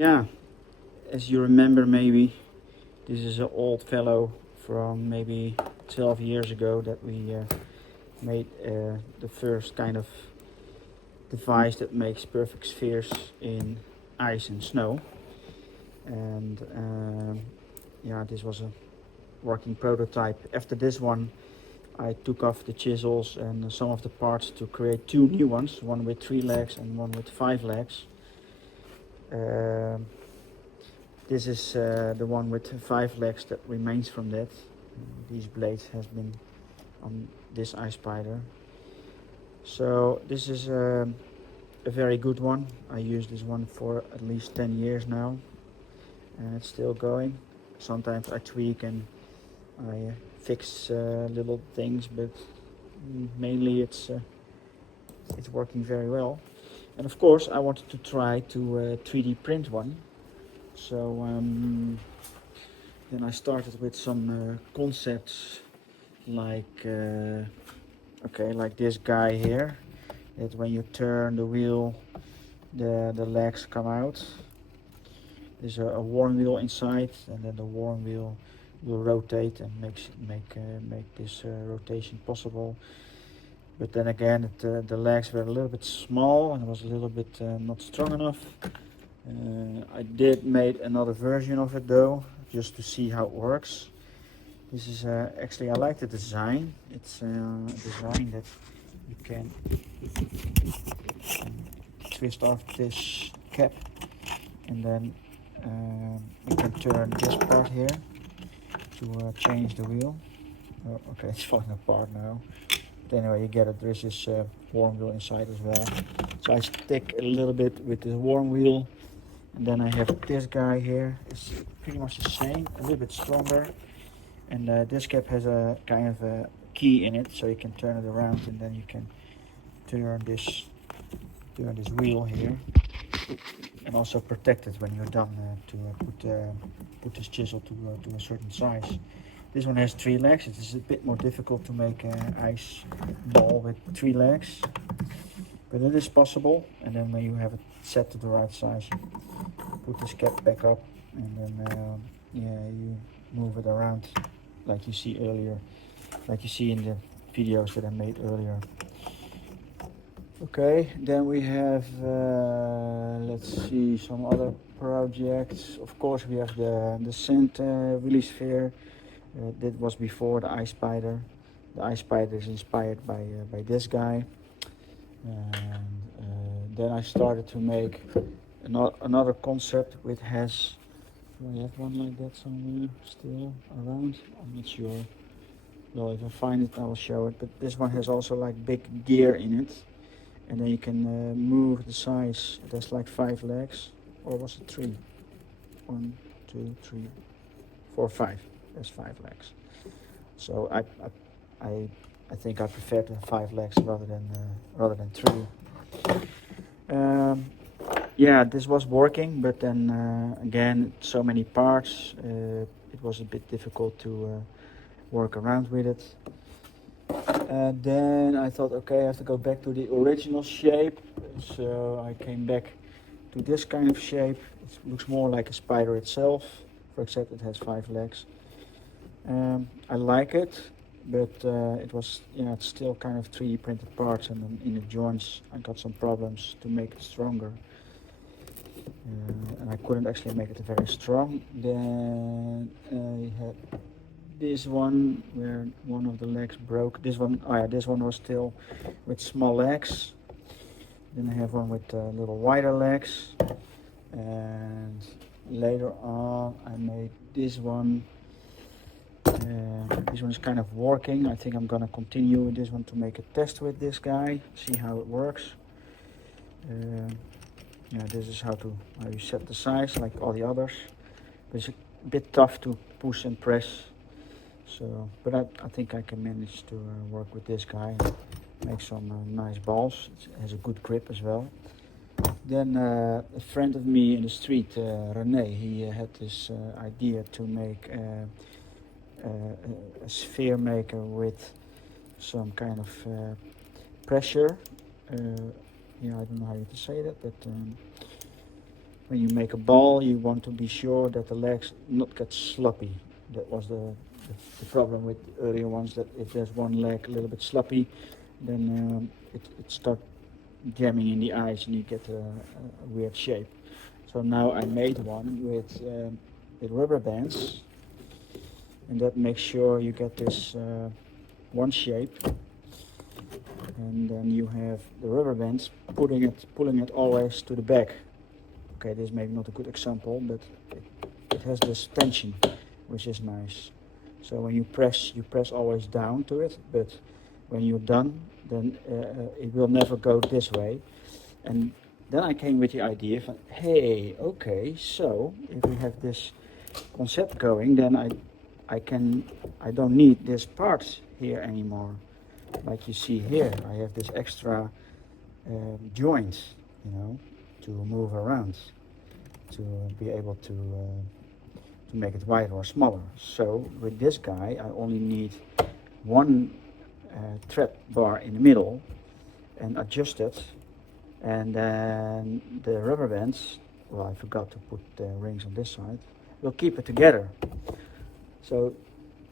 Yeah, as you remember, maybe this is an old fellow from maybe 12 years ago that we made the first kind of device that makes perfect spheres in ice and snow. And yeah, this was a working prototype. After this one, I took off the chisels and some of the parts to create two new ones, one with 3 legs and one with 5 legs. Um, this is the one with 5 legs that remains from that. These blades has been on this ice spider. So this is a very good one. I use this one for at least 10 years now, and it's still going. Sometimes I tweak and I fix little things, but mainly it's working very well. And of course, I wanted to try to 3D print one. So then I started with some concepts like okay, like this guy here. That when you turn the wheel, the legs come out. There's a worm wheel inside, and then the worm wheel will rotate and make this rotation possible. But then again, the legs were a little bit small and was a little bit not strong enough. I did made another version of it though, just to see how it works. This is actually, I like the design. It's a design that you can twist off this cap, and then you can turn this part here to change the wheel. Oh, okay, it's falling apart now. But anyway, you get it. There's this worm wheel inside as well. So I stick a little bit with the worm wheel, and then I have this guy here. It's pretty much the same, a little bit stronger. And this cap has a kind of a key in it, so you can turn it around, and then you can turn this wheel here, and also protect it when you're done to put this chisel to a certain size. This one has 3 legs. It is a bit more difficult to make an ice ball with 3 legs, but it is possible. And then when you have it set to the right size, you put this cap back up, and then yeah, you move it around like you see earlier, like you see in the videos that I made earlier. Okay, then we have, let's see, some other projects. Of course, we have the sand release sphere. That was before the ice spider. The ice spider is inspired by this guy. And then I started to make another concept which has, do I have one like that somewhere still around? I'm not sure. Well, if I find it, I will show it. But this one has also like big gear in it. And then you can move the size. It has like 5 legs, or was it 3? 1, 2, 3, 4, 5. There's 5 legs. So I think I prefer to have 5 legs rather than 3. Yeah, this was working, but then again, so many parts. It was a bit difficult to work around with it. Then I thought, okay, I have to go back to the original shape. So I came back to this kind of shape. It looks more like a spider itself, except it has 5 legs. I like it, but it was, it's still kind of 3D printed parts, and then in the joints I got some problems to make it stronger. And I couldn't actually make it very strong. Then I had this one where one of the legs broke. This one, oh yeah, this one was still with small legs. Then I have one with little wider legs. And later on I made this one. This one is kind of working. I think I'm gonna continue with this one to make a test with this guy, see how it works. Yeah, this is how you set the size like all the others. But it's a bit tough to push and press. So, but I think I can manage to work with this guy and make some nice balls. It has a good grip as well. Then a friend of me in the street, René, he had this idea to make a sphere maker with some kind of pressure. I don't know how to say that, but when you make a ball, you want to be sure that the legs not get sloppy. That was the problem with the earlier ones, that if there's one leg a little bit sloppy, then it starts jamming in the eyes and you get a weird shape. So now I made one with rubber bands, and that makes sure you get this one shape, and then you have the rubber bands pulling it always to the back. Okay, this is maybe not a good example, but it has this tension, which is nice. So when you press always down to it, but when you're done, then it will never go this way. And then I came with the idea of, hey, okay, so if we have this concept going, then I don't need this part here anymore. Like you see here, I have this extra joint, to move around, to be able to make it wider or smaller. So with this guy, I only need one thread bar in the middle and adjust it, and then the rubber bands, well, I forgot to put the rings on this side, will keep it together. So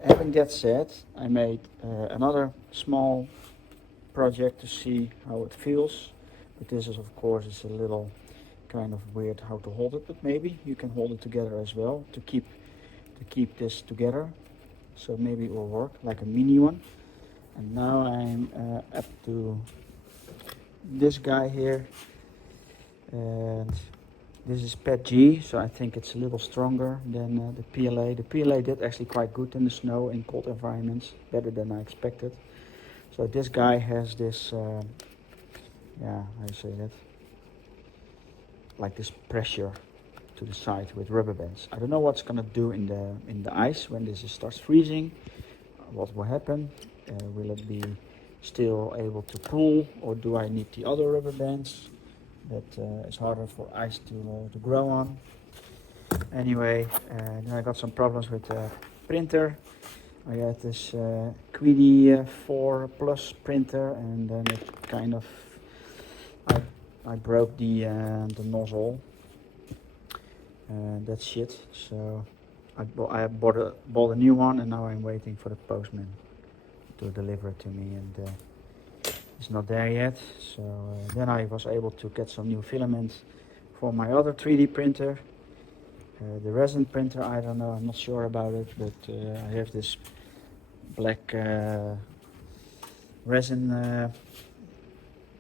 having that said, I made another small project to see how it feels, but this is, of course, it's a little kind of weird how to hold it, but maybe you can hold it together as well to keep this together. So maybe it will work like a mini one. And now I'm up to this guy here, and this is PET G, so I think it's a little stronger than the PLA. The PLA did actually quite good in the snow in cold environments, better than I expected. So this guy has this, how you say that, like this pressure to the side with rubber bands. I don't know what's gonna do in the ice when this starts freezing. What will happen? Will it be still able to pull, or do I need the other rubber bands that is harder for ice to grow on? Anyway, then I got some problems with the printer. I had this Queedy 4 Plus printer, and then it kind of, I broke the nozzle, and that's shit. So I bought a new one, and now I'm waiting for the postman to deliver it to me, and it's not there yet. So then I was able to get some new filament for my other 3D printer. The resin printer, I don't know, I'm not sure about it, but I have this black resin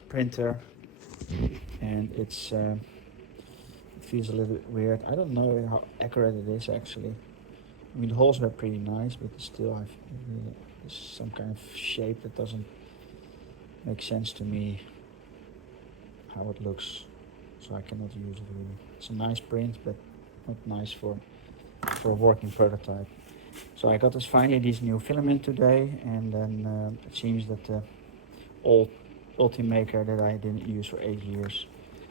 printer, and it feels a little bit weird. I don't know how accurate it is actually. I mean, the holes were pretty nice, but still there's some kind of shape that doesn't make sense to me how it looks, so I cannot use it really. It's a nice print, but not nice for a working prototype. So I got finally these new filament today, and then it seems that the old Ultimaker that I didn't use for 8 years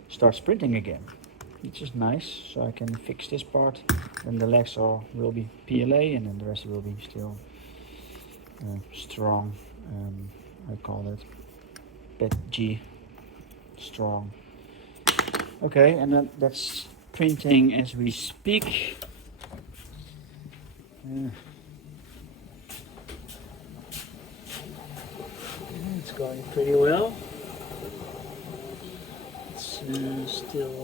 starts printing again, which is nice. So I can fix this part, then the legs will be PLA, and then the rest will be still strong, I call it PET G strong. Okay, and then that's printing as we speak. It's going pretty well. It's still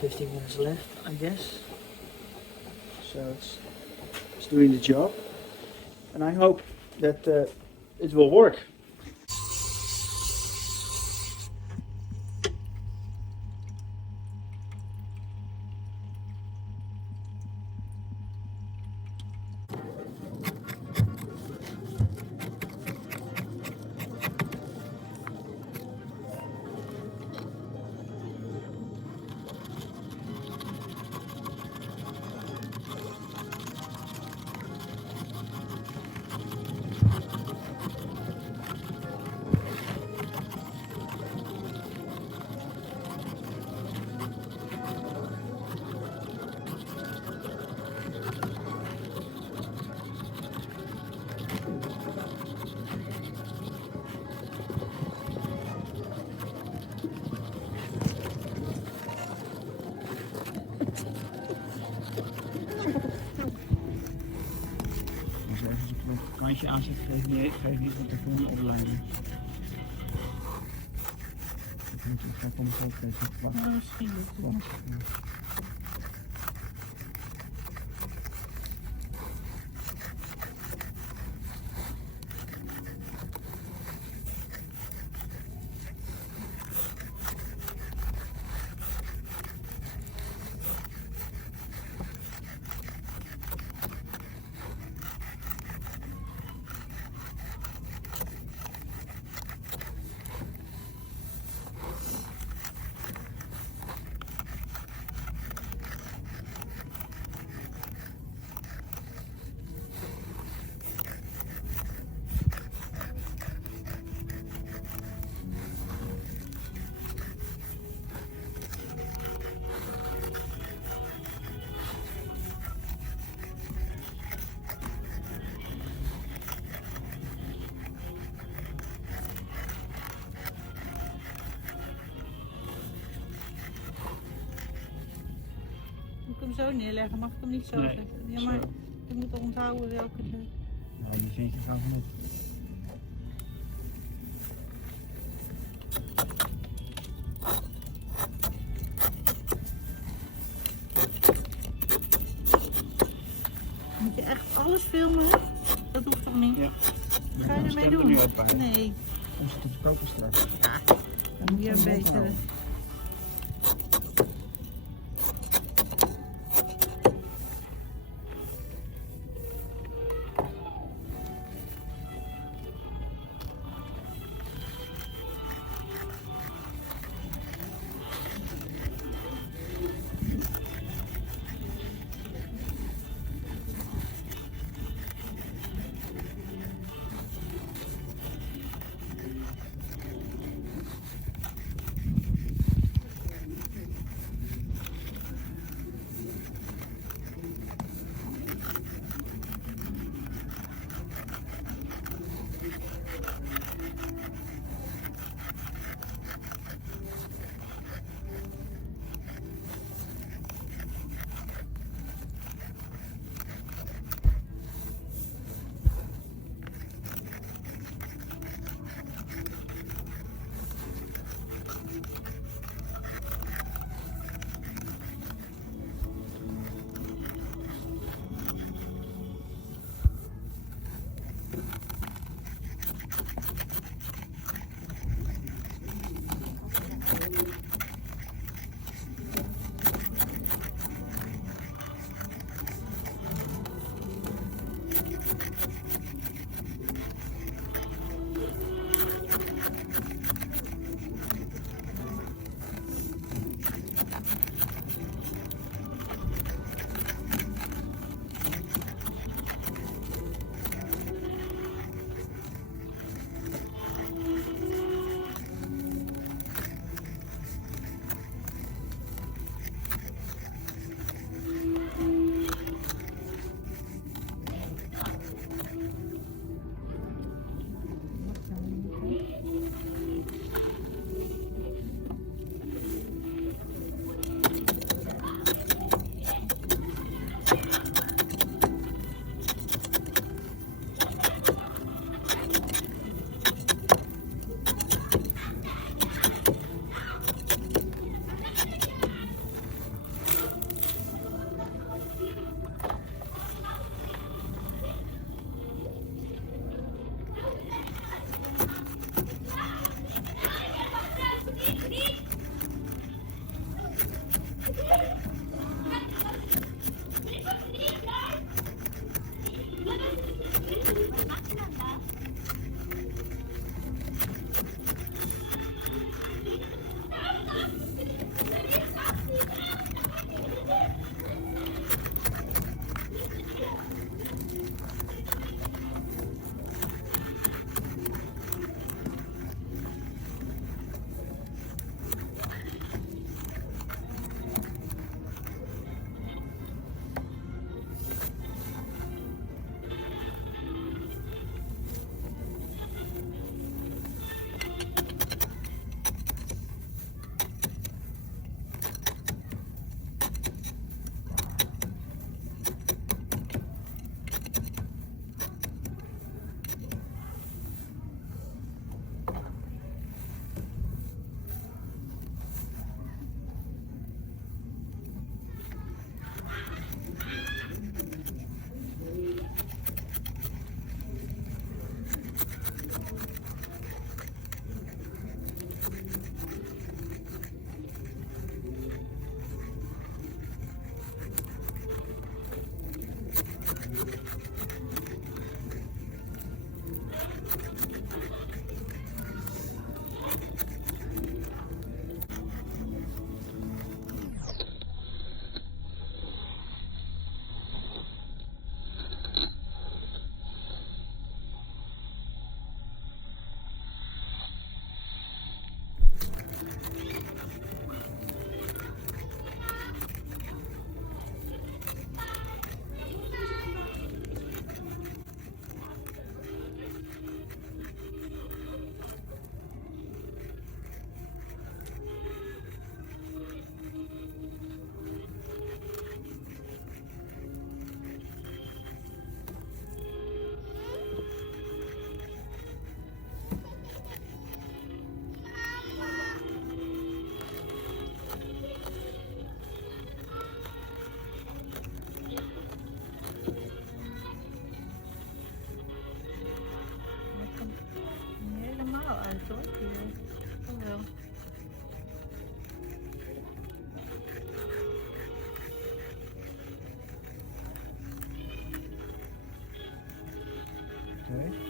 15 minutes left, I guess. So it's doing the job, and I hope that it will work. als je aanzet, geef niet, want dan kun je opleiden. Ik moet het gewoon van de foto even wachten. Nou, misschien niet. Moet ik hem zo neerleggen? Mag ik hem niet zo Nee, zetten? Ja, maar zo. ik moet onthouden welke. Nou, die vind je gauw genoeg. Moet je echt alles filmen? Dat hoeft toch niet? Ja. Ga je ermee doen? Nee. Om ze te verkopen straks. Dan moet je een beetje.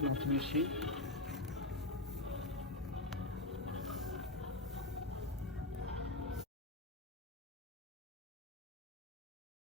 not missing.